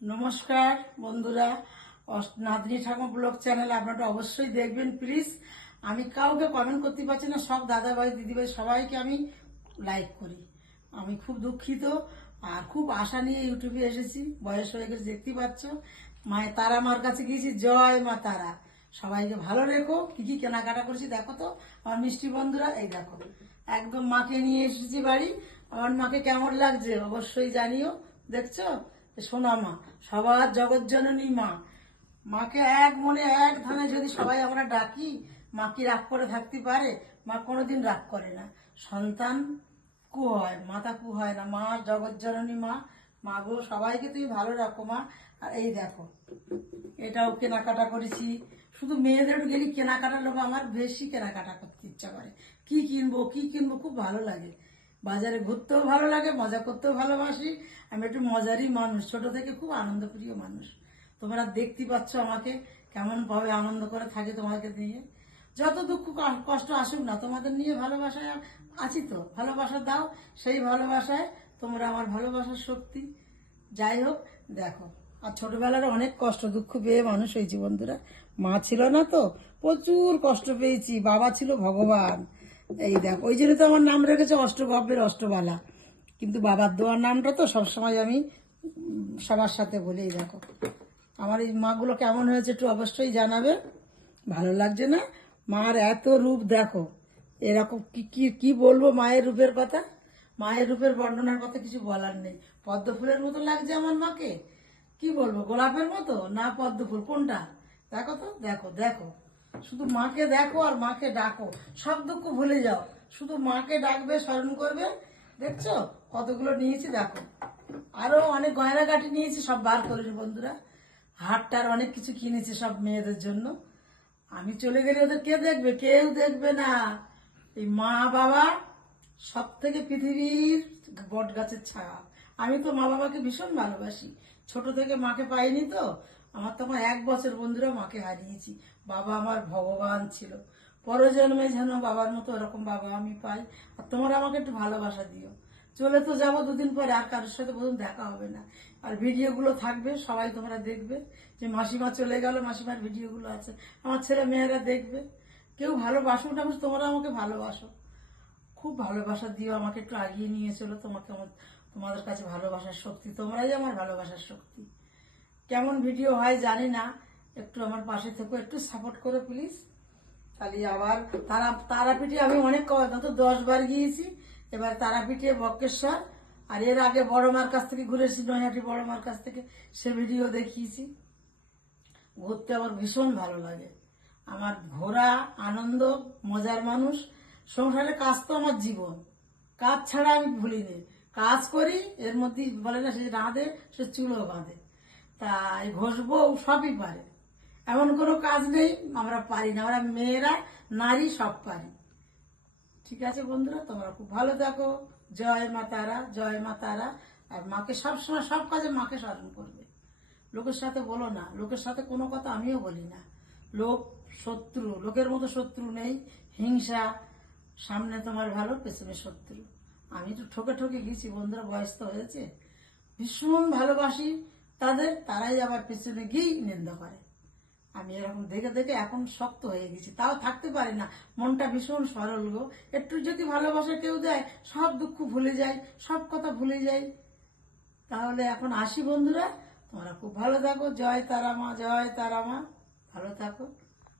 নমস্কার বন্ধুরা, নাতনি ঠাকুর ব্লগ চ্যানেল আপনারা অবশ্যই দেখবেন প্লিজ। আমি কাউকে কমেন্ট করতে পারছি না, সব দাদাভাই দিদিভাই সবাইকে আমি লাইক করি। আমি খুব দুঃখিত আর খুব আশা নিয়ে ইউটিউবে এসেছি, বয়স হয়ে গেছে দেখতে পাচ্ছ। মায়ের তারা মার কাছে গিয়েছি, জয় মা তারা। সবাইকে ভালো রেখো। কি কি কেনাকাটা করেছি দেখো তো আমার মিষ্টি বন্ধুরা, এই দেখো একদম মাকে নিয়ে এসেছি বাড়ি। আমার মাকে কেমন লাগছে অবশ্যই জানিও। দেখছো সোনা মা, সবার জগৎ জননী মা। মাকে এক মনে এক ধানে যদি সবাই আমরা ডাকি, মা কি রাগ করে থাকতে পারে? মা কোনোদিন রাগ করে না। সন্তান কু হয়, মাতা কু হয় না। মা জগৎ জননী মা। মা গো, সবাইকে তুমি ভালো রাখো মা। আর এই দেখো এটাও কেনাকাটা করেছি। শুধু মেয়েদের গেলে কেনাকাটার লোক আমার বেশি কেনাকাটা করতে ইচ্ছা করে। কি কিনবো কি কিনবো খুব ভালো লাগে। বাজারে ঘুরতেও ভালো লাগে, মজা করতেও ভালোবাসি। আমি একটু মজারই মানুষ, ছোট থেকে খুব আনন্দপ্রিয় মানুষ। তোমরা দেখতে পাচ্ছ আমাকে কেমন ভাবে আনন্দ করে থাকি তোমাকে নিয়ে। যত দুঃখ কষ্ট আসুক না, তোমাদের নিয়ে ভালোবাসায় আছি তো। ভালোবাসা দাও, সেই ভালোবাসায় তোমরা আমার ভালোবাসার শক্তি। যাই হোক, দেখো আর ছোটবেলার অনেক কষ্ট দুঃখ পেয়ে মানুষ হয়েছি বন্ধুরা। মা ছিল না তো প্রচুর কষ্ট পেয়েছি, বাবা ছিল ভগবান। এই দেখো, ওই জন্য তো আমার নাম রেখেছে অষ্টগব্যের অষ্টবালা। কিন্তু বাবার দেওয়ার নামটা তো সবসময় আমি সবার সাথে বলি। এই দেখো আমার এই মাগুলো কেমন হয়েছে একটু অবশ্যই জানাবে। ভালো লাগছে না? মার এত রূপ দেখো। এরকম কি কি কি বলবো মায়ের রূপের কথা। মায়ের রূপের বর্ণনার কথা কিছু বলার নেই। পদ্ম ফুলের মতো লাগছে আমার মাকে। কি বলবো, গোলাপের মতো না পদ্ম ফুল কোনটা? দেখো তো, দেখো দেখো, শুধু মাকে দেখো আর মাকে ডাকো, সব দুঃখ ভুলে যাও। শুধু মাকে ডাকবে, স্মরণ করবে। দেখছো কতগুলো নিয়েছি দেখো। আরো অনেক গয়নাগাটি নিয়েছি, সব বার করিনি বন্ধুরা। হাটটার অনেক কিছু কিনেছি সব মেয়েদের জন্য। আমি চলে গেলে ওদের কে দেখবে? কেউ দেখবে না। এই মা বাবা সব থেকে পৃথিবীর বট গাছের ছায়া। আমি তো মা বাবাকে ভীষণ ভালোবাসি। ছোট থেকে মাকে পাইনি তো। আমার তখন 1 বছর বন্ধুরা মাকে হারিয়েছি। বাবা আমার ভগবান ছিল। পরজন্মে যেন বাবার মতো এরকম বাবা আমি পাই। আর তোমরা আমাকে একটু ভালোবাসা দিও। চলে তো যাবো দুদিন পরে, আর কারোর সাথে বোধ দেখা হবে না। আর ভিডিওগুলো থাকবে, সবাই তোমরা দেখবে যে মাসিমা চলে গেল, মাসিমার ভিডিওগুলো আছে, আমার ছেলে মেয়েরা দেখবে। কেউ ভালোবাসো না, তোমরা আমাকে ভালোবাসো, খুব ভালোবাসা দিও আমাকে, একটু আগিয়ে নিয়ে চলো। তোমাদের কাছে ভালোবাসার শক্তি, তোমরাই আমার ভালোবাসার শক্তি। কেমন ভিডিও হয় জানি না, একটু আমার পাশে থেকো, একটু সাপোর্ট করো প্লিজ। খালি আবার তারাপীঠে আমি অনেক তো 10 বার গিয়েছি। এবার তারাপীঠে, বক্রেশ্বর, আর এর আগে বড় মার কাছ থেকে ঘুরেছি, নৈহাটি বড় মার কাছ থেকে, সে ভিডিও দেখিয়েছি। ঘুরতে আমার ভীষণ ভালো লাগে। আমার ঘোরা আনন্দ, মজার মানুষ। সংসারে কাজ তো আমার জীবন, কাজ ছাড়া আমি ভুলিনি। কাজ করি, এর মধ্যে বলে না সে রাঁধে সে চুলো বাঁধে। তাই ঘষবো সবই পারে, এমন কোনো কাজ নেই আমরা পারি না। আমরা মেয়েরা নারী সব পারি। ঠিক আছে বন্ধুরা, তোমরা খুব ভালো থাকো। জয় মা তারা, জয় মা তারা। আর মাকে সবসময় সব কাজে মাকে স্মরণ করবে। লোকের সাথে বলো না, লোকের সাথে কোনো কথা আমিও বলি না। লোক শত্রু, লোকের মতো শত্রু নেই। হিংসা, সামনে তোমার ভালো, পেছনে শত্রু। আমি তো ঠকে ঠকে গেছি বন্ধুরা, বয়স তো হয়েছে। ভীষণ ভালোবাসি তাদের, তারাই আবার পেছনে গিয়েই নিন্দা করে। আমি এরকম দেখে দেখে এখন শক্ত হয়ে গেছি, তাও থাকতে পারি না। মনটা ভীষণ সরল গো। একটু যদি ভালোবাসা কেউ দেয়, সব দুঃখ ভুলে যাই, সব কথা ভুলে যাই। তাহলে এখন আসি বন্ধুরা, তোমরা খুব ভালো থাকো। জয় তারা মা, জয় তারা মা। ভালো থাকো।